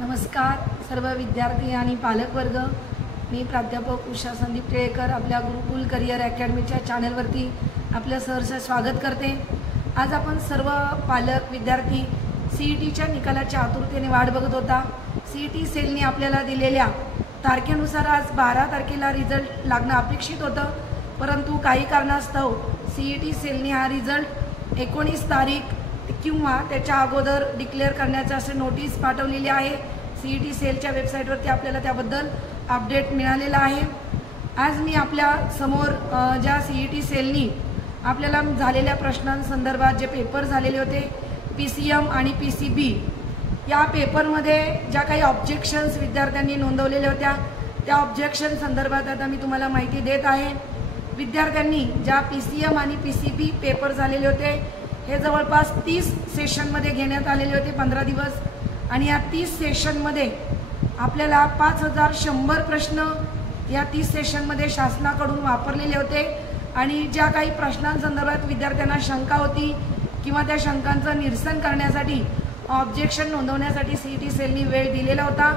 नमस्कार सर्व विद्यार्थी आणि पालक वर्ग। मी प्राध्यापक उषा संदीप टिळेकर आपल्या गुरुकुल करियर अकॅडमीच्या चॅनलवरती आपलं सहर्ष स्वागत करते। आज आपण सर्व पालक विद्यार्थी सीईटीच्या निकालाच्या आतुरतेने वाट बघत होता। सीईटी सेलने आपल्याला दिलेल्या तारखेनुसार आज 12 तारखेला रिझल्ट लागणं अपेक्षित होतं, परंतु काही कारणास्तव सीईटी सेलने हा रिझल्ट 19 तारीख किंवा त्याच्या अगोदर डिक्लेअर करण्याचं असे नोटीस पाठवलेली आहे। सीईटी सेलच्या वेबसाईटवरती आपल्याला त्याबद्दल अपडेट मिळालेला आहे। आज मी आपल्या समोर ज्या सीईटी सेलनी आपल्याला झालेल्या प्रश्नांसंदर्भात जे पेपर झालेले होते पीसीएम आणि पीसीबी, या पेपरमध्ये ज्या काही ऑब्जेक्शन्स विद्यार्थ्यांनी नोंदवलेल्या होत्या त्या ऑब्जेक्शन संदर्भात आता मी तुम्हाला माहिती देत आहे। विद्यार्थ्यांनी ज्या पीसीएम आणि पीसीबी पेपर झालेले होते हे जवळपास 30 सेशनमध्ये घेण्यात आलेले होते, 15 दिवस, आणि या 30 सेशनमध्ये आपल्याला 5100 प्रश्न या 30 सेशनमध्ये शासनाकडून वापरलेले होते। आणि ज्या काही प्रश्नांसंदर्भात विद्यार्थ्यांना शंका होती किंवा त्या शंकांचं निरसन करण्यासाठी ऑब्जेक्शन नोंदवण्यासाठी सीईटी सेलनी वेळ दिलेला होता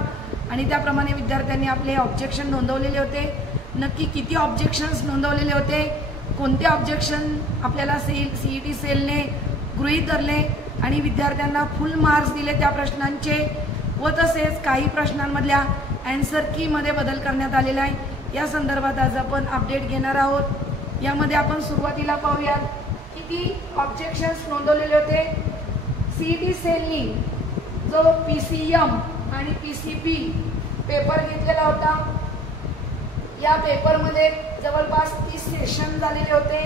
आणि त्याप्रमाणे विद्यार्थ्यांनी आपले ऑब्जेक्शन नोंदवलेले होते। नक्की किती ऑब्जेक्शन्स नोंदवलेले होते, कोणते ऑब्जेक्शन आपल्याला सीईटी सेलने गृहीत धरले आणि विद्यार्थ्यांना फुल मार्क्स दिले त्या प्रश्नांचे, व तसेच काही प्रश्नांमधल्या आन्सर कीमध्ये बदल करण्यात आलेला आहे, या संदर्भात आज आपण अपडेट घेणार आहोत। यामध्ये आपण सुरुवातीला पाहूयात किती ऑब्जेक्शन्स नोंदवलेले होते। सीईटी सेलनी जो पीसीएम आणि पीसीबी पेपर घेतलेला होता, या पेपरमध्ये जवळपास 30 सेशन झालेले होते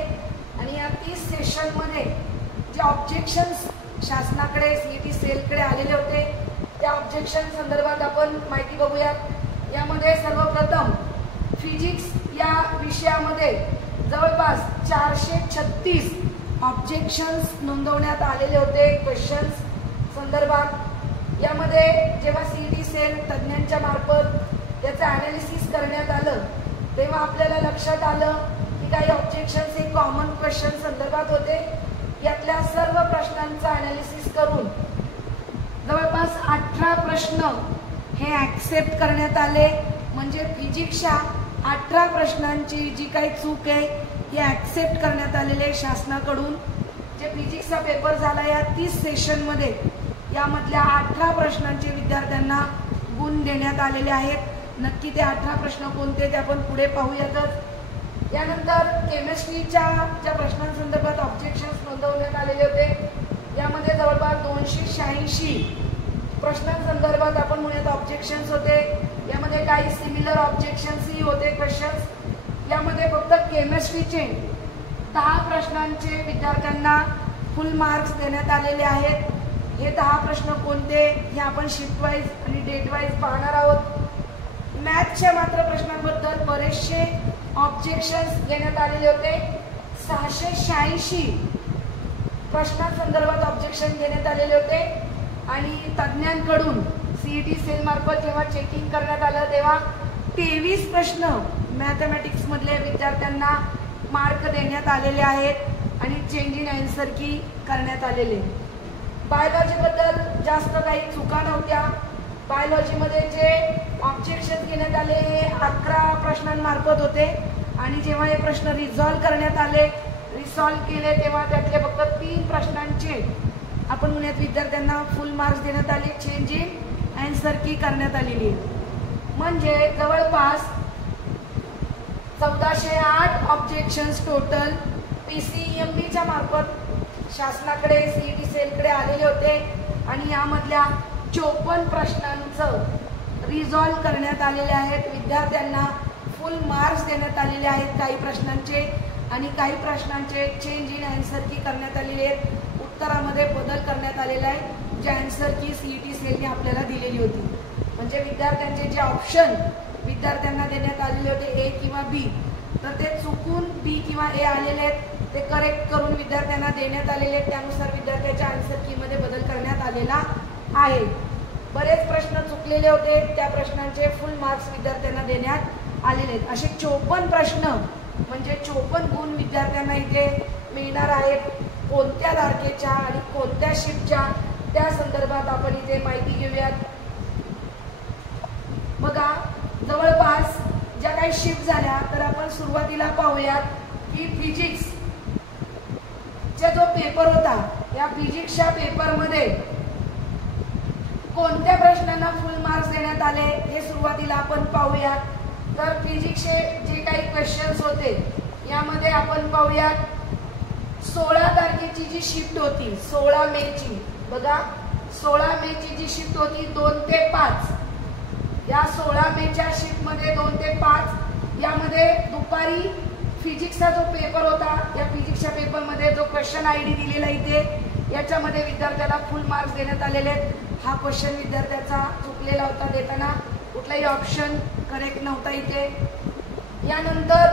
आणि या 30 सेशनमध्ये जे ऑब्जेक्शन्स शासनाकडे सीईटी सेलकडे आलेले होते त्या ऑब्जेक्शन संदर्भात आपण माहिती बघूयात। यामध्ये सर्वप्रथम फिजिक्स या विषयामध्ये जवळपास 436 ऑब्जेक्शन्स नोंदवण्यात आलेले होते क्वेश्चन्स संदर्भात। यामध्ये जेव्हा सीईटी सेल तज्ज्ञांच्या मार्फत याचं ॲनालिसिस करण्यात आलं तेव्हा आपल्याला लक्षात आलं की काही ऑब्जेक्शन्स हे कॉमन क्वेश्चन संदर्भात होते। यातल्या सर्व प्रश्नांचा ॲनालिसिस करून जवळपास 18 प्रश्न हे ॲक्सेप्ट करण्यात आले, म्हणजे फिजिक्सच्या 18 प्रश्नांची जी काही चूक आहे ही ॲक्सेप्ट करण्यात आलेले शासनाकडून। जे फिजिक्सचा पेपर झाला या 30 सेशनमध्ये यामधल्या 18 प्रश्नांचे विद्यार्थ्यांना गुण देण्यात आलेले आहेत। नक्की ते 18 प्रश्न कोणते ते आपण पुढे पाहूयातच। यानंतर केमिस्ट्रीच्या ज्या प्रश्नांसंदर्भात ऑब्जेक्शन्स नोंदवण्यात आलेले होते यामध्ये जवळपास 286 प्रश्नांसंदर्भात आपण म्हणूयात ऑब्जेक्शन्स होते। यामध्ये काही सिमिलर ऑब्जेक्शन्सही होते क्वेश्चन्स। यामध्ये फक्त केमिस्ट्रीचे 10 प्रश्नांचे विद्यार्थ्यांना फुल मार्क्स देण्यात आलेले आहेत। हे 10 प्रश्न कोणते हे आपण शिफ्ट वाईज आणि डेट वाईज पाहणार आहोत। मॅथच्या मात्र प्रश्नांबद्दल बरेचसे ऑब्जेक्शन्स घेण्यात आलेले होते। 686 प्रश्नांसंदर्भात ऑब्जेक्शन घेण्यात आलेले होते आणि तज्ज्ञांकडून सीईटी सेल मार्फत जेव्हा चेकिंग करण्यात आलं तेव्हा 23 प्रश्न मॅथमॅटिक्समधले विद्यार्थ्यांना मार्क देण्यात आलेले आहेत आणि चेंज इन आन्सर की करण्यात आलेले। बायोलॉजीबद्दल जास्त काही चुका नव्हत्या। बायोलॉजीमध्ये जे ऑब्जेक्शन घेण्यात आले हे 11 प्रश्नांमार्फत होते आणि जेव्हा हे प्रश्न रिझॉल्व करण्यात आले, रिसॉल्व केले, तेव्हा त्यातले फक्त 3 प्रश्नांचे आपण म्हणूयात विद्यार्थ्यांना फुल मार्क्स देण्यात आले, चेंज इन आन्सर की करण्यात आलेली आहे। म्हणजे जवळपास 1408 ऑब्जेक्शन्स टोटल पीसीएमबीच्या मार्फत शासनाकडे सीईटी सेलकडे आलेले होते आणि यामधल्या 54 प्रश्नांचं रिझॉल्व करण्यात आलेले आहेत। विद्यार्थ्यांना फुल मार्क्स देण्यात आलेले आहेत काही प्रश्नांचे आणि काही प्रश्नांचे चेंज इन आन्सर की करण्यात आलेले आहेत। उत्तरामध्ये बदल करण्यात आलेला आहे, जे आन्सर की सीईटी सेलने आपल्याला दिलेली होती। म्हणजे विद्यार्थ्यांचे जे ऑप्शन विद्यार्थ्यांना देण्यात आलेले होते ए किंवा बी, तर ते चुकून बी किंवा ए आलेले आहेत, ते करेक्ट करून विद्यार्थ्यांना देण्यात आलेले आहेत। त्यानुसार विद्यार्थ्याच्या आन्सर कीमध्ये बदल करण्यात आलेला आहे। बरेच प्रश्न चुकलेले होते, त्या प्रश्नांचे फुल मार्क्स विद्यार्थ्यांना देण्यात आलेले आहेत। असे 54 प्रश्न म्हणजे 54 गुण विद्यार्थ्यांना इथे मिळणार आहेत। कोणत्या तारखेच्या आणि कोणत्या शिफ्टच्या त्या संदर्भात आपण इथे माहिती घेऊयात। बघा जवळपास ज्या काही शिफ्ट झाल्या तर आपण सुरुवातीला पाहूयात की फिजिक्सचा जो पेपर होता या फिजिक्सच्या पेपरमध्ये कोणत्या प्रश्नांना फुल मार्क्स देण्यात आले हे सुरुवातीला आपण पाहूयात। तर फिजिक्सचे जे काही क्वेश्चन्स होते यामध्ये आपण पाहूयात 16 तारखेची जी शिफ्ट होती 16 मेची, बघा 16 मेची जी शिफ्ट होती 2 ते 5, या 16 मेच्या शिफ्ट मध्ये 2 ते 5 यामध्ये दुपारी फिजिक्सचा जो पेपर होता या फिजिक्सच्या पेपर मध्ये जो क्वेश्चन आयडी दिलेला इथे याच्यामध्ये विद्यार्थ्याला फुल मार्क्स देण्यात आलेले आहेत। हा क्वेश्चन विद्यार्थ्याचा चुकलेला होता, देताना कुठलाही ऑप्शन करेक्ट नव्हता इथे। यानंतर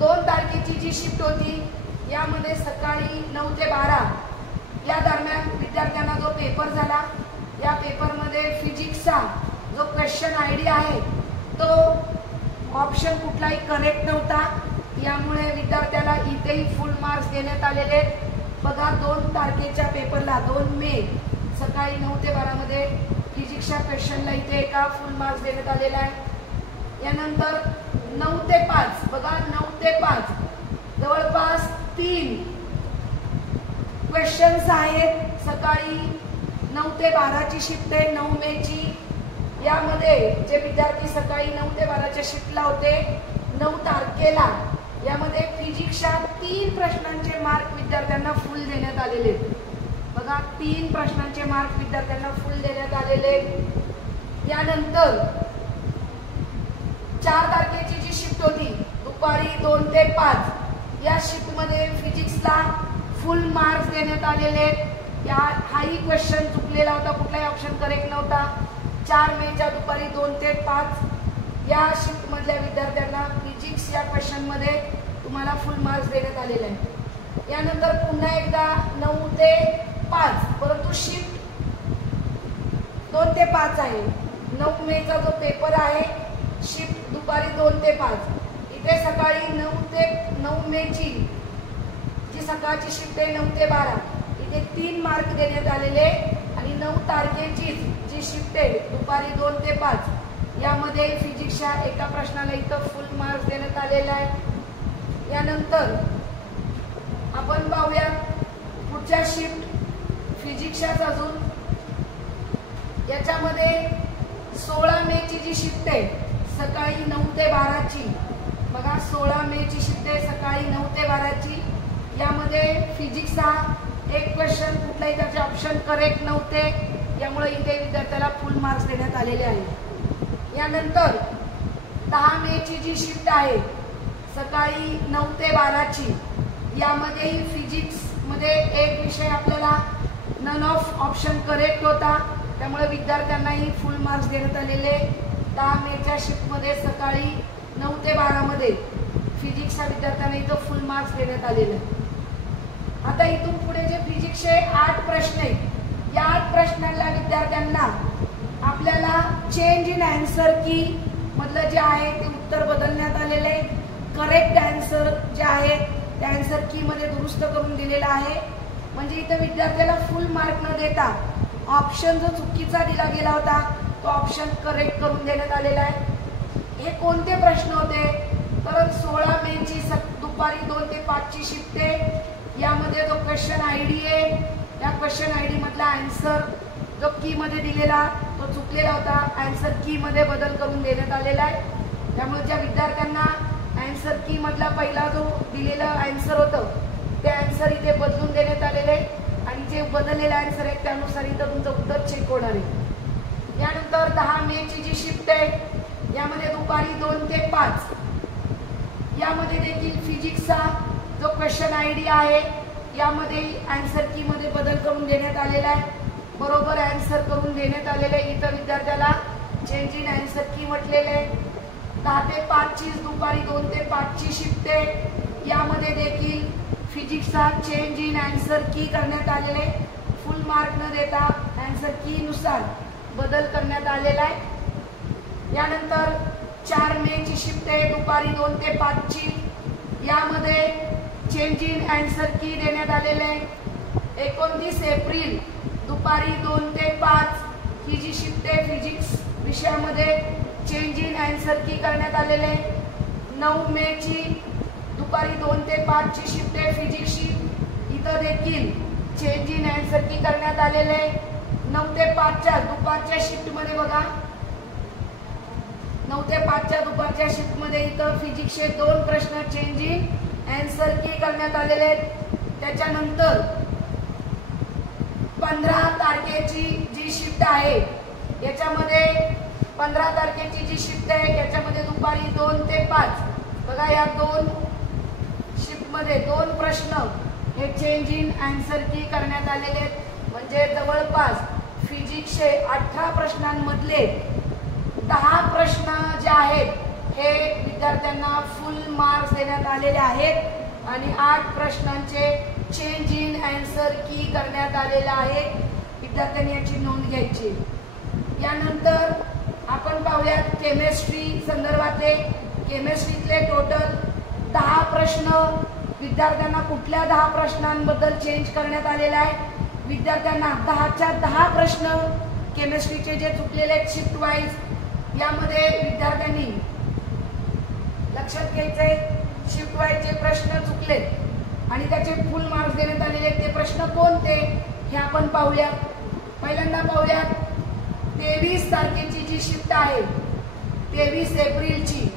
2 तारखेची जी शिफ्ट होती यामध्ये सकाळी 9 ते 12 या दरम्यान विद्यार्थ्यांना जो पेपर झाला या पेपरमध्ये फिजिक्सचा जो क्वेश्चन आयडी आहे तो ऑप्शन कुठलाही करेक्ट नव्हता, यामुळे विद्यार्थ्याला इथेही फुल मार्क्स देण्यात आलेले आहेत। बघा 2 तारखेच्या पेपरला 2 मे सकाळी 9 ते 12 मध्ये फिजिक्सच्या क्वेश्चनला इथे एका फुल मार्क्स देण्यात आलेला आहे। यानंतर 9 ते 5, बघा 9 ते 5 जवळपास 3 क्वेश्चन्स आहेत। सकाळी 9 ते 12 ची शिफ्ट आहे 9 मेची, यामध्ये जे विद्यार्थी सकाळी 9 ते 12च्या शिफ्टला होते 9 तारखेला यामध्ये फिजिक्सच्या 3 प्रश्नांचे मार्क विद्यार्थ्यांना फुल देण्यात आलेले। बघा 3 प्रश्नांचे मार्क विद्यार्थ्यांना फुल देण्यात आलेले। यानंतर 4 तारखेची जी शिफ्ट होती दुपारी 2 ते 5 या शिफ्ट मध्ये फिजिक्सला फुल मार्क्स देण्यात आलेले। हाही क्वेश्चन चुकलेला होता, कुठलाही ऑप्शन करेक्ट नव्हता। 4 मेच्या दुपारी 2 ते 5 या शिफ्ट मधल्या विद्यार्थ्यांना फिजिक्स या क्वेश्चन मध्ये तुम्हाला फुल मार्क्स देण्यात आलेले आहे। यानंतर पुन्हा एकदा 9 ते 5 परंतु शिफ्ट 2 ते 5 आहे। 9 मेचा जो पेपर आहे शिफ्ट दुपारी 2 ते 5 इथे सकाळी 9 मेची जी सकाळची शिफ्ट आहे 9 ते 12 इथे 3 मार्क देण्यात आलेले आणि 9 तारखेची जी शिफ्ट आहे दुपारी 2 ते 5 यामध्ये फिजिक्सच्या एका प्रश्नाला इथं फुल मार्क्स देण्यात आलेला आहे। यानंतर आपण पाहूया पुढच्या शिफ्ट फिजिक्सच्याच अजून याच्यामध्ये 16 मेची जी शिफ्ट आहे सकाळी 9 ते 12 ची, बघा 16 मेची शिफ्ट आहे सकाळी 9 ते 12 ची, यामध्ये फिजिक्सचा एक क्वेश्चन कुठलाही त्याचे ऑप्शन करेक्ट नव्हते, यामुळे इथे विद्यार्थ्याला फुल मार्क्स देण्यात आलेले आहेत। यानंतर 10 मेची जी शिफ्ट आहे सकाळी 9 ते 12 ची, यामध्येही फिजिक्स मध्ये एक विषय आपल्याला नन ऑफ ऑप्शन करेक्ट होता, त्यामुळे विद्यार्थ्यांनाही फुल मार्क्स देण्यात आलेले। 10 मेच्या शिफ्ट मध्ये सकाळी 9 ते 12 मध्ये फिजिक्सच्या विद्यार्थ्यांना इथं फुल मार्क्स देण्यात आलेले। आता इथून पुढे जे फिजिक्सचे 8 प्रश्न आहेत या 8 प्रश्नांना विद्यार्थ्यांना आपल्याला चेंज इन आन्सर की मधलं जे आहे ते उत्तर बदलण्यात आलेले, करेक्ट आन्सर जे आहे त्या आन्सर की मध्ये दुरुस्त करून दिलेला आहे। म्हणजे इथं विद्यार्थ्याला फुल मार्क न देता ऑप्शन जो चुकीचा दिला गेला होता तो ऑप्शन करेक्ट करून देण्यात आलेला आहे। हे कोणते प्रश्न होते तर 16 मेची दुपारी 2 ते 5 ची शिफ्ट आहे, यामध्ये जो क्वेश्चन आयडी आहे या क्वेश्चन आयडी मधला आन्सर जो की मध्ये दिलेला तो चुकलेला होता, आन्सर की मध्ये बदल करून देण्यात आलेला आहे। त्यामुळे ज्या विद्यार्थ्यांना आन्सर की मधला पहिला जो दिलेला आन्सर होतं ते आन्सर इथे बदलून देण्यात आलेले आणि जे बदललेला आन्सर आहे त्यानुसार इथं तुमचं उत्तर चेक होणार आहे। यानंतर 10 मेची जी शिफ्ट आहे यामध्ये दुपारी 2 ते 5 यामध्ये देखील फिजिक्सचा जो क्वेश्चन आयडी आहे यामध्ये आन्सर की मध्ये बदल करून देण्यात आलेला आहे, बरोबर आन्सर करून देण्यात आलेले। इथं विद्यार्थ्याला चेंज इन आन्सर की म्हटलेले। 10 ते 5 ची दुपारी 2 ते 5 ची शिफ्ट आहे, यामध्ये देखील फिजिक्सचा चेंज इन आन्सर की करण्यात आलेले, फुल मार्क न देता आन्सर की नुसार बदल करण्यात आलेला आहे। यानंतर 4 मेची शिफ्ट आहे दुपारी 2 ते 5 ची, यामध्ये चेंज इन आन्सर की देण्यात आलेले आहे। 29 एप्रिल दुपारी 2 ते 5 ही जी शिफ्ट आहे फिजिक्स विषयामध्ये चेंज इन आन्सर की करण्यात आलेले. 9 मेची दुपारी 2 ते 5 ची शिफ्ट आहे फिजिक्सची. इथं देखील चेंज इन आन्सर की करण्यात आलेले. 9 ते 5 च्या दुपारच्या शिफ्ट मध्ये बघा, 9 ते 5 च्या दुपारच्या शिफ्ट मध्ये इथं फिजिक्सचे 2 प्रश्न चेंज इन आन्सर की करण्यात आलेले आहेत. त्याच्यानंतर 15 तारखेची जी शिफ्ट आहे याच्यामध्ये 15 तारखेची जी शिफ्ट आहे याच्यामध्ये दुपारी 2 ते 5 बघा, या 2 शिफ्ट मध्ये 2 प्रश्न हे चेंज इन आन्सर की करण्यात आलेले आहेत. म्हणजे जवळपास फिजिक्सचे 18 प्रश्नांमधले 10 प्रश्न जे आहेत हे विद्यार्थ्यांना फुल मार्क्स देण्यात आलेले आहेत आणि 8 प्रश्नांचे चेंज इन आन्सर की करण्यात आलेले आहे. विद्यार्थ्यांनी याची नोंद घ्यायची. यानंतर आपण पाहूयात केमिस्ट्री संदर्भातले. केमिस्ट्रीतले टोटल 10 प्रश्न विद्यार्थ्यांना कुठल्या 10 प्रश्नांबद्दल चेंज करण्यात आलेला आहे. विद्यार्थ्यांना 10च्या 10 प्रश्न केमिस्ट्रीचे जे चुकलेले आहेत शिफ्ट वाईज यामध्ये विद्यार्थ्यांनी लक्षात घ्यायचंय. शिफ्ट वाईज जे प्रश्न चुकलेत आणि त्याचे फुल मार्क्स देण्यात आलेले ते प्रश्न कोणते हे आपण पाहूया. पहिल्यांदा पाहूया 23 तारखेची जी शिफ्ट आहे 23 एप्रिलची.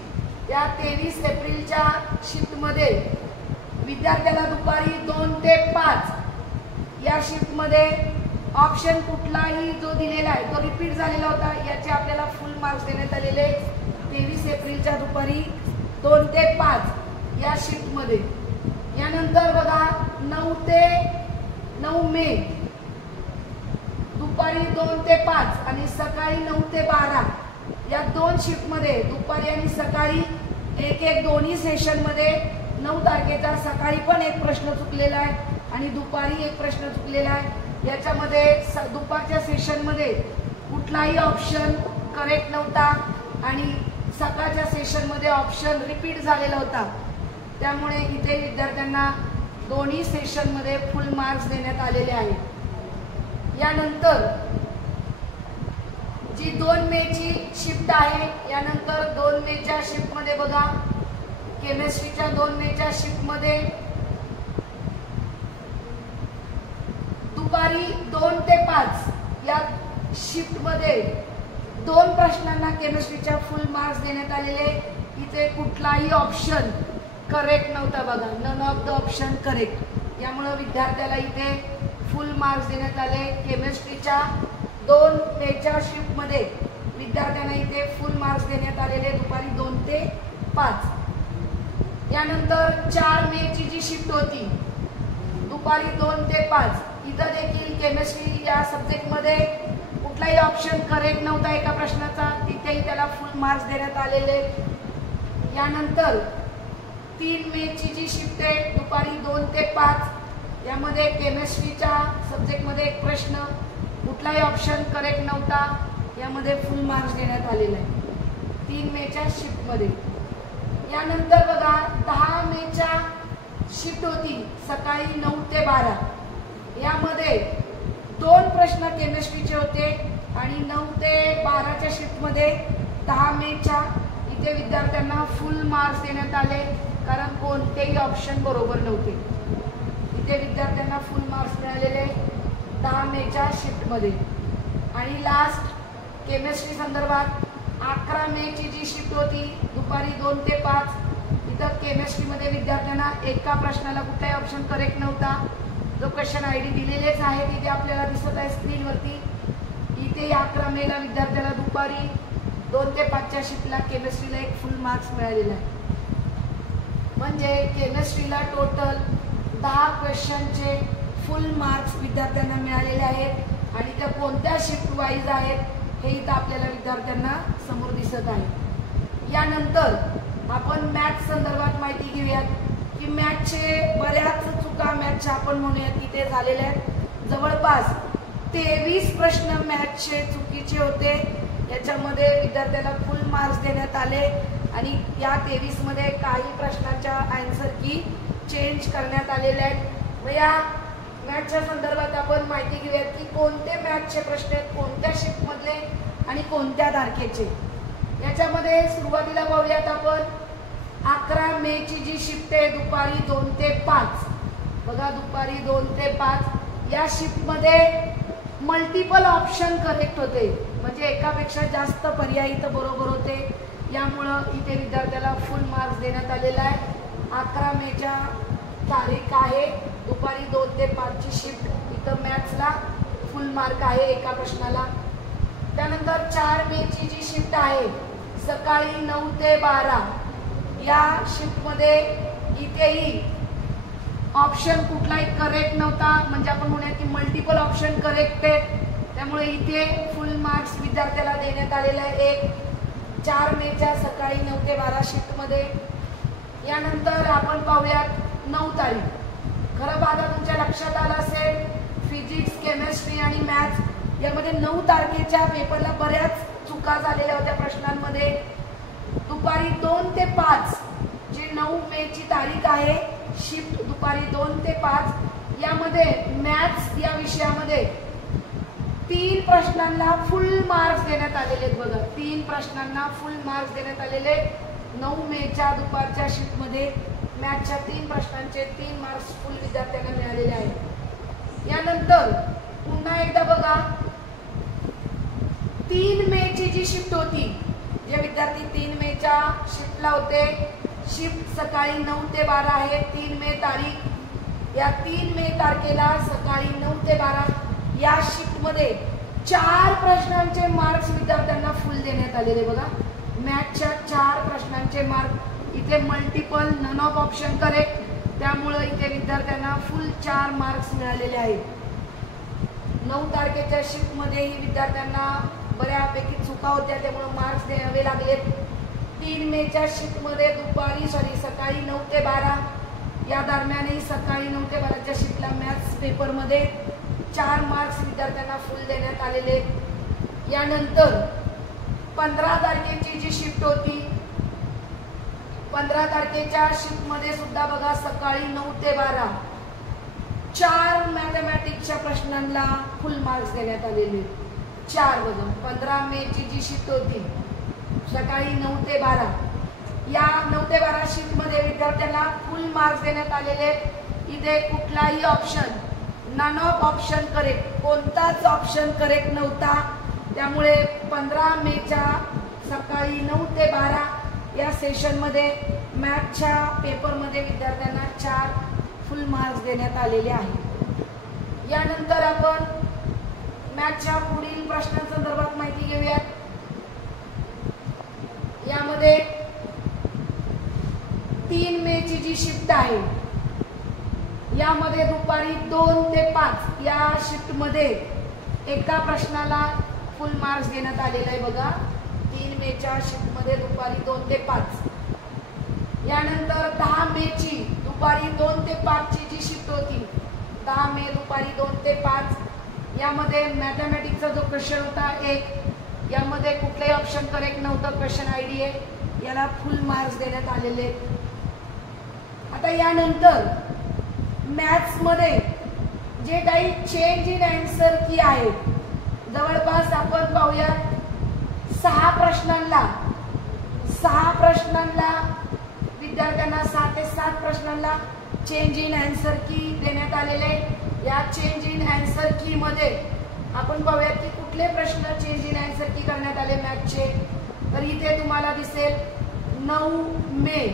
या 23 एप्रिलच्या शिफ्ट मध्ये विद्यार्थ्याला दुपारी 2 ते 5 या शिफ्ट मध्ये ऑप्शन कुठलाही जो दिलेला आहे तो रिपीट झालेला होता याचे आपल्याला फुल मार्क्स देण्यात आलेले. 23 एप्रिलच्या दुपारी 2 ते 5 या शिफ्ट मध्ये. यानंतर बघा 9 मे दुपारी 2 ते 5 आणि सकाळी 9 ते 12 या 2 शिफ्ट मध्ये दुपारी आणि सकाळी एक दोन्ही सेशन मध्ये 9 तारखेचा सकाळी पण एक प्रश्न चुकलेला आहे आणि दुपारी एक प्रश्न चुकलेला आहे. याच्यामध्ये दुपारच्या सेशन मध्ये कुठलाही ऑप्शन करेक्ट नव्हता आणि सकाळच्या सेशन मध्ये ऑप्शन रिपीट झालेला होता. त्यामुळे इथे विद्यार्थ्यांना दोन्ही सेशन मध्ये फुल मार्क्स देण्यात आलेले आहेत. यानंतर जी 2 मेची शिफ्ट आहे यानंतर 2 मेच्या शिफ्ट मध्ये बघा केमिस्ट्रीच्या 2 मेच्या शिफ्ट मध्ये दुपारी 2 ते 5 या शिफ्ट मध्ये 2 प्रश्नांना केमिस्ट्रीच्या फुल मार्क्स देण्यात आलेले. इथे कुठलाही ऑप्शन करेक्ट नव्हता बघा, none of the option correct. यामुळे विद्यार्थ्याला इथे फुल मार्क्स देण्यात आले. केमिस्ट्रीच्या 2 मेच्या शिफ्ट मध्ये विद्यार्थ्यांना इथे फुल मार्क्स देण्यात आलेले दुपारी 2 ते 5. यानंतर 4 मेची जी शिफ्ट होती दुपारी 2 ते 5 इथं देखील केमिस्ट्री या सब्जेक्ट मध्ये कुठलाही ऑप्शन करेक्ट नव्हता एका प्रश्नाचा, तिथेही त्याला फुल मार्क्स देण्यात आलेले. यानंतर 3 मेची जी शिफ्ट आहे दुपारी 2 ते 5 यामध्ये केमिस्ट्रीच्या सब्जेक्ट मध्ये एक प्रश्न कुठलाही ऑप्शन करेक्ट नव्हता, यामध्ये फुल मार्क्स देण्यात आलेले आहे 3 मेच्या शिफ्ट मध्ये. यानंतर बघा 10 मेच्या शिफ्ट होती सकाळी 9 ते 12 यामध्ये 2 प्रश्न केमिस्ट्रीचे होते आणि 9 ते 12च्या शिफ्ट मध्ये 10 मेच्या इथे विद्यार्थ्यांना फुल मार्क्स देण्यात आले कारण कोणतेही ऑप्शन बरोबर नव्हते. इथे विद्यार्थ्यांना फुल मार्क्स मिळालेले 10 मेच्या शिफ्ट मध्ये. आणि लास्ट केमिस्ट्री संदर्भात 11 मेची जी शिफ्ट होती दुपारी 2 ते 5 इथं केमिस्ट्रीमध्ये विद्यार्थ्यांना एका प्रश्नाला कुठलाही ऑप्शन करेक्ट नव्हता. जो क्वेश्चन आयडी दिलेलेच आहे तिथे आपल्याला दिसत आहे स्क्रीनवरती. इथे 11 मेला विद्यार्थ्याला दुपारी 2 ते 5च्या शिफ्टला केमिस्ट्रीला एक फुल मार्क्स मिळालेला आहे. म्हणजे केमिस्ट्रीला टोटल 10 क्वेश्चनचे फुल मार्क्स विद्यार्थ्यांना मिळालेले आहेत आणि त्या कोणत्या शिफ्ट वाईज आहेत हे इथं आपल्याला विद्यार्थ्यांना समोर दिसत आहे. यानंतर आपण मॅथ्स संदर्भात माहिती घेऊयात की मॅथ्सचे बऱ्याच चुका मॅथ्सच्या आपण म्हणूयात तिथे झालेल्या आहेत. जवळपास 23 प्रश्न मॅथ्सचे चुकीचे होते. याच्यामध्ये विद्यार्थ्याला फुल मार्क्स देण्यात आले आणि या 23 मध्ये काही प्रश्नांच्या आन्सर की चेंज करण्यात आलेल्या आहेत. या मॅथ्सच्या संदर्भात आपण माहिती घेऊयात की कोणते मॅथ्सचे प्रश्न आहेत, कोणत्या शिफ्ट मधले आणि कोणत्या तारखेचे. याच्यामध्ये सुरुवातीला पाहूयात आपण 11 मे ची जी शिफ्ट आहे दुपारी 2 ते 5 बघा, दुपारी 2 ते 5 या शिफ्ट मध्ये मल्टिपल ऑप्शन करेक्ट होते, म्हणजे एकापेक्षा जास्त पर्याय इथं बरोबर होते, यामुळं इथे विद्यार्थ्याला फुल मार्क्स देण्यात आलेला आहे। 11 मेच्या तारीख आहे, दुपारी 2 ते 5 ची शिफ्ट, इथं मॅथ्सला फुल मार्क आहे एका प्रश्नाला। त्यानंतर 4 मे ची जी शिफ्ट आहे सकाळी 9 ते 12 या शिफ्ट मध्ये इथेही ऑप्शन कुठलाही करेक्ट नव्हता, म्हणजे आपण म्हणूया की मल्टिपल ऑप्शन करेक्ट आहेत, त्यामुळे इथे फुल मार्क्स विद्यार्थ्याला देण्यात आलेला आहे 1 4 मेच्या सकाळी 9 ते 12 शिफ्ट मध्ये। यानंतर आपण पाहूयात 9 तारीख, खरं पाहता तुमच्या लक्षात आलं असेल फिजिक्स, केमिस्ट्री आणि मॅथ्स यामध्ये 9 तारखेच्या पेपरला बऱ्याच चुका झालेल्या होत्या प्रश्नांमध्ये। दुपारी 2 ते 5 जी 9 मे ची तारीख आहे शिफ्ट दुपारी 2 ते 5 यामध्ये मॅथ्स या विषयामध्ये 3 प्रश्नांना फुल मार्क्स देण्यात आलेले आहेत बघा, 3 प्रश्नांना फुल मार्क्स देण्यात आलेले 9 मेच्या दुपारच्या शिफ्ट मध्ये मॅथ्सच्या 3 प्रश्नांचे 3 मार्क्स फुल विद्यार्थ्यांना मिळालेले आहेत। यानंतर पुन्हा एकदा बघा 3 मे ची जी शिफ्ट होती, जे विद्यार्थी 3 मेच्या शिफ्टला होते, शिफ्ट सकाळी 9 ते 12 आहे 3 मे तारीख, या 3 मे तारखेला सकाळी 9 ते 12 या शिफ्ट मध्ये 4 प्रश्नांचे मार्क्स विद्यार्थ्यांना फुल देण्यात आलेले बघा, मॅथ्सच्या 4 प्रश्नांचे मार्क, इथे multiple none of option correct, त्यामुळे इथे विद्यार्थ्यांना फुल 4 मार्क्स मिळालेले आहेत। 9 तारखेच्या शिफ्ट मध्येही विद्यार्थ्यांना बऱ्यापैकी चुका होत्या, त्यामुळे मार्क्स द्यावे लागले। 3 मेच्या शिफ्ट मध्ये सकाळी 9 ते 12 या दरम्यानही सकाळी 9 ते 12च्या शिफ्टला मॅथ्स पेपर मध्ये 4 मार्क्स विद्यार्थ्यांना फुल देण्यात आलेले। यानंतर 15 तारखेची जी शिफ्ट होती, 15 तारखेच्या शिफ्ट मध्ये सुद्धा बघा सकाळी 9 ते 12 4 मॅथमॅटिक्सच्या प्रश्नांना फुल मार्क्स देण्यात आलेले 4 बघा। 15 मे ची जी शिफ्ट होती सकाळी 9 ते 12 या 9 ते 12 शिफ्ट मध्ये विद्यार्थ्यांना फुल मार्क्स देण्यात आलेले, इथे कुठलाही option none of option correct, कोणताच ऑप्शन करेक्ट नव्हता, त्यामुळे 15 मेच्या सकाळी 9 ते 12 या सेशन मध्ये मॅथ्सच्या पेपर मध्ये विद्यार्थ्यांना 4 फुल मार्क्स देण्यात आलेले आहेत। यानंतर आपण मॅथ्सच्या पुढील प्रश्नांसंदर्भात माहिती घेऊयात। यामध्ये 3 मे ची जी शिफ्ट आहे यामध्ये दुपारी 2 ते 5 या शिफ्ट मध्ये एका प्रश्नाला फुल मार्क्स देण्यात आलेला आहे बघा, 3 मेच्या शिफ्ट मध्ये दुपारी 2 ते 5। यानंतर 10 मे ची दुपारी 2 ते 5 ची जी शिफ्ट होती, 10 मे दुपारी 2 ते 5 यामध्ये मॅथमॅटिक्सचा जो क्वेश्चन होता 1 यामध्ये कुठलाही ऑप्शन करेक्ट नव्हतं, क्वेश्चन आयडी आहे, याला फुल मार्क्स देण्यात आलेले। आता यानंतर मॅथ्स मध्ये जे काही चेंज इन आन्सर की आहे, जवळपास आपण पाहूया 6 प्रश्नांना विद्यार्थ्यांना 6 ते 7 प्रश्नांना चेंज इन आन्सर की देण्यात आलेले। या चेंज इन आन्सर की मध्ये आपण पाहूयात की कुठले प्रश्न चेंज इन आन्सर की करण्यात आले मॅथ्सचे, तर इथे तुम्हाला दिसेल 9 मे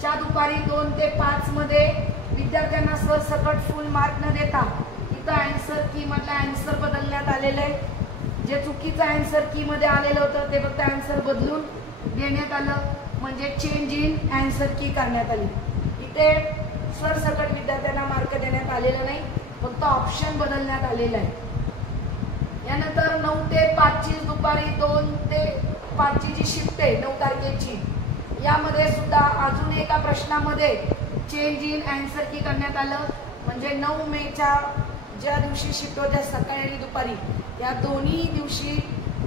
च्या दुपारी 2 ते 5 मध्ये विद्यार्थ्यांना सरसकट फुल मार्क न देता इथं आन्सर की मधला आन्सर बदलण्यात आलेलं आहे, जे चुकीचं आन्सर की मध्ये आलेलं होतं ते फक्त आन्सर बदलून देण्यात आलं, म्हणजे चेंज इन आन्सर की करण्यात आली। इथे सरसकट विद्यार्थ्यांना मार्क देण्यात आलेला नाही, फक्त ऑप्शन बदलण्यात आलेला आहे। यानंतर 9 ते 5 ची दुपारी 2 ते 5 ची जी शिफ्ट आहे 9 तारखेची, यामध्ये सुद्धा अजून एका प्रश्नामध्ये चेंज इन आन्सर की करण्यात आलं, म्हणजे 9 मेच्या ज्या दिवशी शिफ्ट होत्या सकाळी आणि दुपारी या दोन्ही दिवशी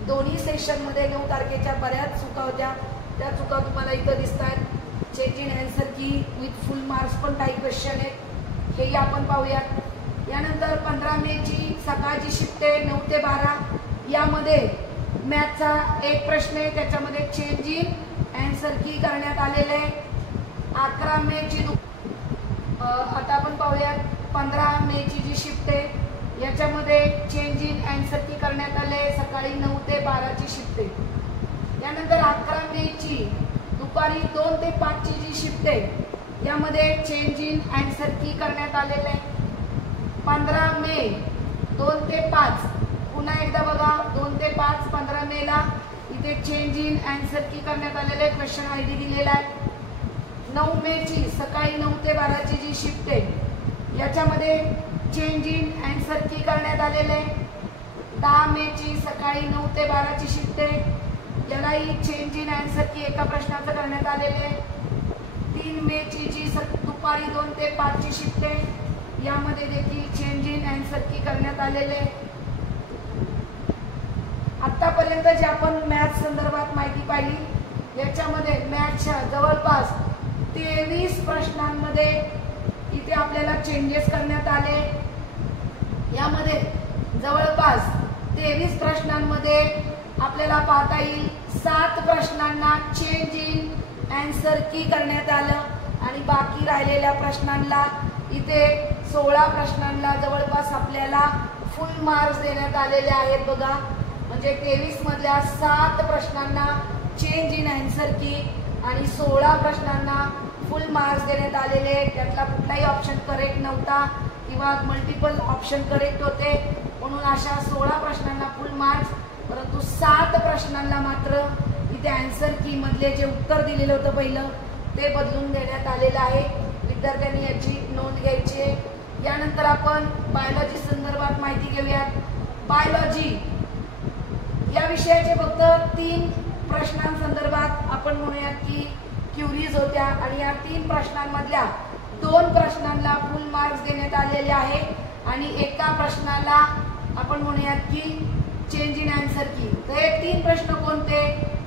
दोन्ही सेशन मध्ये 9 तारखेच्या बऱ्याच चुका होत्या, त्या चुका तुम्हाला इथं दिसतात। चेंज इन आन्सर की विथ फुल मार्क्स पण काही क्वेश्चन आहेत, हेही आपण पाहूयात। यानंतर 15 मे ची सकाळची शिफ्ट आहे 9 ते 12 यामध्ये मॅथचा एक प्रश्न आहे, त्याच्यामध्ये चेंज इन आन्सर की करण्यात आलेले आहे. 11 मेची आता आपण पाहूया 15 मेची जी शिफ्ट आहे याच्यामध्ये चेंज इन आन्सर की करण्यात आले. सकाळी 9 ते 12ची शिफ्ट आहे. यानंतर 11 मेची दुपारी 2 ते 5ची जी शिफ्ट आहे यामध्ये चेंज इन आन्सर की करण्यात आलेले आहे. 15 मे 2 ते 5 पुन्हा एकदा बघा 2 ते 5 15 मेला इथे चेंज इन आन्सर की करण्यात आलेले आहे. क्वेश्चन आयडी दिलेला आहे. 9 मेची सकाळी 9 ते 12ची जी शिफ्ट आहे याच्यामध्ये चेंज इन आन्सर की करण्यात आलेले आहे. 10 मेची सकाळी 9 ते 12ची शिफ्ट आहे यालाही चेंज इन आन्सर की एका प्रश्नाचं करण्यात आलेले आहे. 3 मेची जी दुपारी 2 ते 5ची शिफ्ट आहे यामध्ये देखील चेंज इन आन्सर की करण्यात आलेले आहे. आतापर्यंत जे आपण मॅथ्स संदर्भात माहिती पाहिली याच्यामध्ये मॅथ्सच्या जवळपास 23 प्रश्नांमध्ये इथे आपल्याला चेंजेस करण्यात आले. यामध्ये जवळपास 23 प्रश्नांमध्ये आपल्याला पाहता येईल 7 प्रश्नांना चेंज इन आन्सर की करण्यात आलं आणि बाकी राहिलेल्या प्रश्नांना इथे 16 प्रश्नांना जवळपास आपल्याला फुल मार्क्स देण्यात आलेले आहेत. बघा म्हणजे 23 मधल्या 7 प्रश्नांना चेंज इन आन्सर की आणि 16 प्रश्नांना फुल मार्क्स देण्यात आलेले. त्यातला कुठलाही ऑप्शन करेक्ट नव्हता किंवा मल्टिपल ऑप्शन करेक्ट होते म्हणून अशा 16 प्रश्नांना फुल मार्क्स, परंतु 7 प्रश्नांना मात्र इथे आन्सर की मधले जे उत्तर दिलेलं होतं पहिलं ते बदलून देण्यात आलेलं आहे. विद्यार्थ्यांनी याची नोंद घ्यायची आहे. यानंतर आपण बायोलॉजी संदर्भात माहिती घेऊयात. बायोलॉजी या विषयाचे फक्त 3 प्रश्नांसंदर्भात आपण म्हणूयात की क्युरीज होत्या आणि या 3 प्रश्नांमधल्या 2 प्रश्नांना फुल मार्क्स देण्यात आलेले आहे आणि एका प्रश्नाला आपण म्हणूयात की चेंज इन आन्सर की. तर हे 3 प्रश्न कोणते?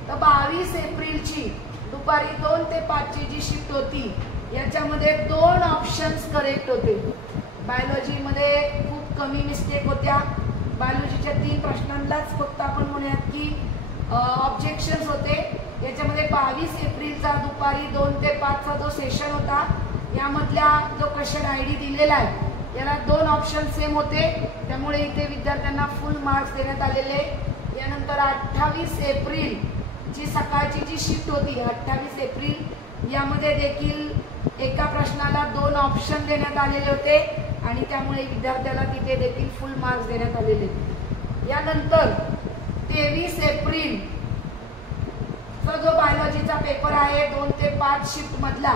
तर 22 एप्रिलची दुपारी 2 ते 5ची जी शिफ्ट होती याच्यामध्ये 2 ऑप्शन्स करेक्ट होते. बायोलॉजीमध्ये खूप कमी मिस्टेक होत्या. बायोलॉजीच्या 3 प्रश्नांनाच फक्त आपण म्हणूयात की ऑब्जेक्शन्स होते. याच्यामध्ये 22 एप्रिलचा दुपारी 2 ते 5चा जो सेशन होता यामधला जो क्वेश्चन आयडी दिलेला आहे याला 2 ऑप्शन सेम होते त्यामुळे इथे विद्यार्थ्यांना फुल मार्क्स देण्यात आलेले. यानंतर 28 एप्रिल जी सकाळची जी शिफ्ट होती 28 एप्रिल यामध्ये देखील एका प्रश्नाला 2 ऑप्शन देण्यात आलेले होते आणि त्यामुळे विद्यार्थ्याला तिथे देखील फुल मार्क्स देण्यात आलेले. यानंतर 23 एप्रिल जो बायोलॉजीचा पेपर आहे 2 ते 5 शिफ्ट मधला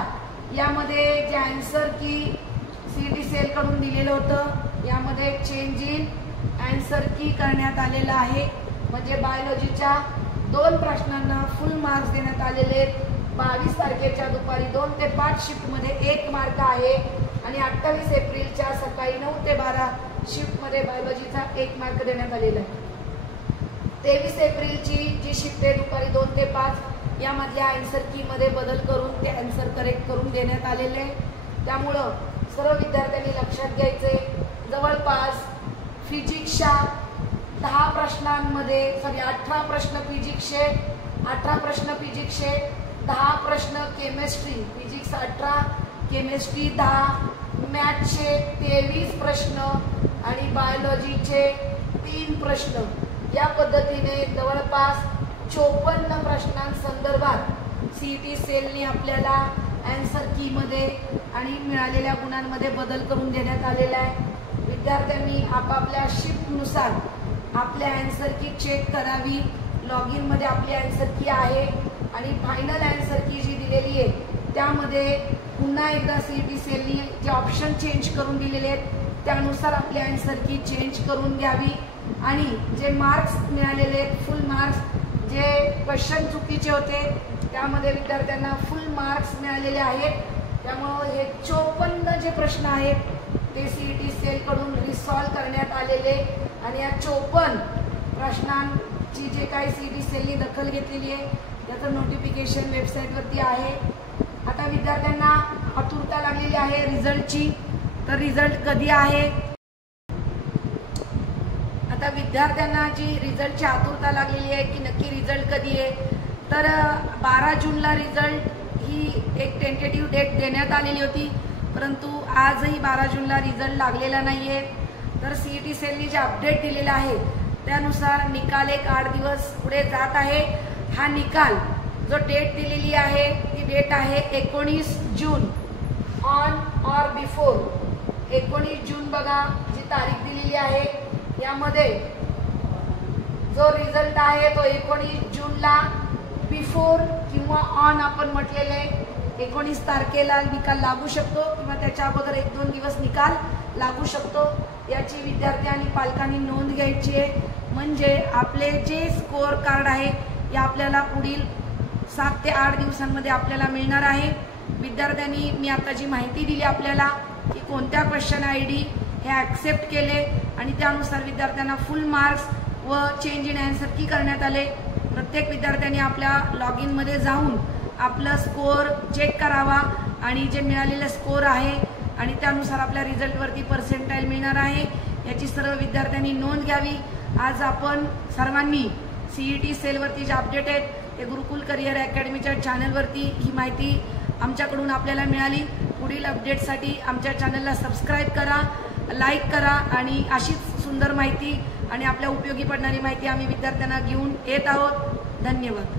यामध्ये जे आन्सर की सीईटी सेल कडून दिलेलं होतं यामध्ये चेंज इन आन्सर की करण्यात आलेलं आहे. म्हणजे बायोलॉजीच्या 2 प्रश्नांना फुल मार्क्स देण्यात आलेले. 22 तारखेच्या दुपारी 2 ते 5 शिफ्ट मध्ये 1 मार्क आहे आणि 28 एप्रिलच्या सकाळी 9 ते 12 शिफ्ट मध्ये बायोलॉजीचा 1 मार्क देण्यात आलेला आहे. 23 एप्रिलची जी शिफ्ट आहे दुपारी 2 ते 5 यामधल्या आन्सर की मध्ये बदल करून ते आन्सर करेक्ट करून देण्यात आलेले. त्यामुळं सर्व विद्यार्थ्यांनी लक्षात घ्यायचे जवळपास फिजिक्सच्या 10 प्रश्नांमध्ये 18 प्रश्न फिजिक्सचे, 18 प्रश्न फिजिक्सचे, 10 प्रश्न केमिस्ट्री, फिजिक्स 18, केमिस्ट्री 10, मॅथ्सचे 23 प्रश्न आणि बायोलॉजीचे 3 प्रश्न. या पद्धतीने जवळपास 54 प्रश्नांसंदर्भात सीईटी सेलने आपल्याला आन्सर की मध्ये आणि मिळालेल्या गुणांमध्ये बदल करून देण्यात आलेला आहे. विद्यार्थ्यांनी आपापल्या शिफ्टनुसार आपल्या आन्सर की चेक करावी. लॉग इन मध्ये आपली आन्सर की आहे आणि फायनल आन्सर की जी दिलेली आहे त्यामध्ये पुन्हा एकदा सीईटी सेलने जे ऑप्शन चेंज करून दिलेले आहेत त्यानुसार आपली आन्सर की चेंज करून घ्यावी आणि जे मार्क्स मिळालेले फुल मार्क्स, जे क्वेश्चन चुकीचे होते त्यामध्ये विद्यार्थ्यांना फुल मार्क्स मिळालेले आहेत. त्यामुळे हे 54 जे प्रश्न आहेत ते सीईटी सेल कडून रिसॉल्व करण्यात आलेले आणि या 54 प्रश्नांची जे काही सीईटी सेलने दखल घेतलेली आहे त्याचं नोटिफिकेशन वेबसाईटवरती आहे. आता विद्यार्थ्यांना आतुरता लागलेली आहे रिझल्टची. तर रिझल्ट कधी आहे? आता विद्यार्थ्यांना जी रिझल्टची आतुरता लागलेली आहे की नक्की रिझल्ट कधी आहे, तर 12 जूनला रिझल्ट ही एक टेंटेटिव्ह डेट देण्यात आलेली होती, परंतु आजही 12 जूनला रिझल्ट लागलेला नाही आहे। तर CET सेलनी जे अपडेट दिलेला आहे त्यानुसार निकाल एक 8 दिवस पुढे जात आहे। हा निकाल जो डेट दिलेली आहे ती डेट आहे 19 जून, ऑन ऑर बिफोर 19 जून बघा जी तारीख दिलेली आहे, यामध्ये जो रिझल्ट आहे तो 19 जूनला बिफोर किंवा ऑन आपण म्हटलेले 19 तारखेला निकाल लागू शकतो किंवा त्याच्या अगोदर 1-2 दिवस निकाल लागू शकतो। याची विद्यार्थी आणि पालकांनी नोंद घ्यायची आहे, म्हणजे आपले जे स्कोअर कार्ड आहे या आपल्याला पुढील 7 ते 8 दिवसांमध्ये आपल्याला मिळणार आहे। विद्यार्थ्यांनी मी आता जी माहिती दिली आपल्याला की कोणत्या क्वेश्चन ID हे ॲक्सेप्ट केले आणि त्यानुसार विद्यार्थ्यांना फुल मार्क्स व चेंज इन आन्सर की करण्यात आले। प्रत्येक विद्यार्थ्यांनी आपल्या लॉग इनमध्ये जाऊन आपलं स्कोअर चेक करावा आणि जे मिळालेलं स्कोअर आहे आणि त्यानुसार आपल्या रिझल्टवरती पर्सेंटाईल मिळणार आहे याची सर्व विद्यार्थ्यांनी नोंद घ्यावी। आज आपण सर्वांनी CET सेलवरती जे अपडेट आहेत ते गुरुकुल करिअर अकॅडमीच्या चॅनलवरती ही माहिती आमच्याकडून आपल्याला मिळाली। पुढील अपडेटसाठी आमच्या चॅनलला सबस्क्राईब करा, लाईक करा आणि अशीच सुंदर माहिती आणि आपल्या उपयोगी पडणारी माहिती आम्ही विद्यार्थ्यांना घेऊन येत आहोत। धन्यवाद।